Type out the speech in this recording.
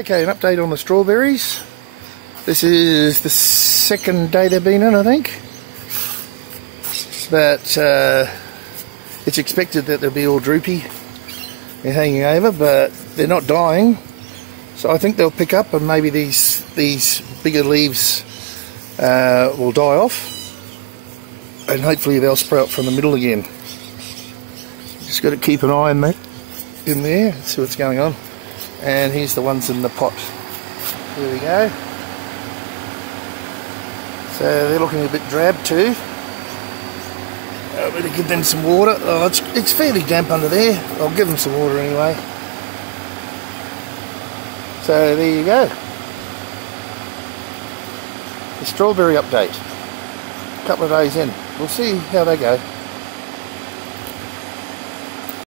Okay, an update on the strawberries. This is the second day they've been in, I think. But it's expected that they'll be all droopy and hanging over, but they're not dying. So I think they'll pick up, and maybe these bigger leaves will die off, and hopefully they'll sprout from the middle again. Just got to keep an eye on that in there, see what's going on. And here's the ones in the pot. Here we go. So they're looking a bit drab too. I better give them some water. Oh, it's fairly damp under there. I'll give them some water anyway. So there you go. The strawberry update. A couple of days in. We'll see how they go.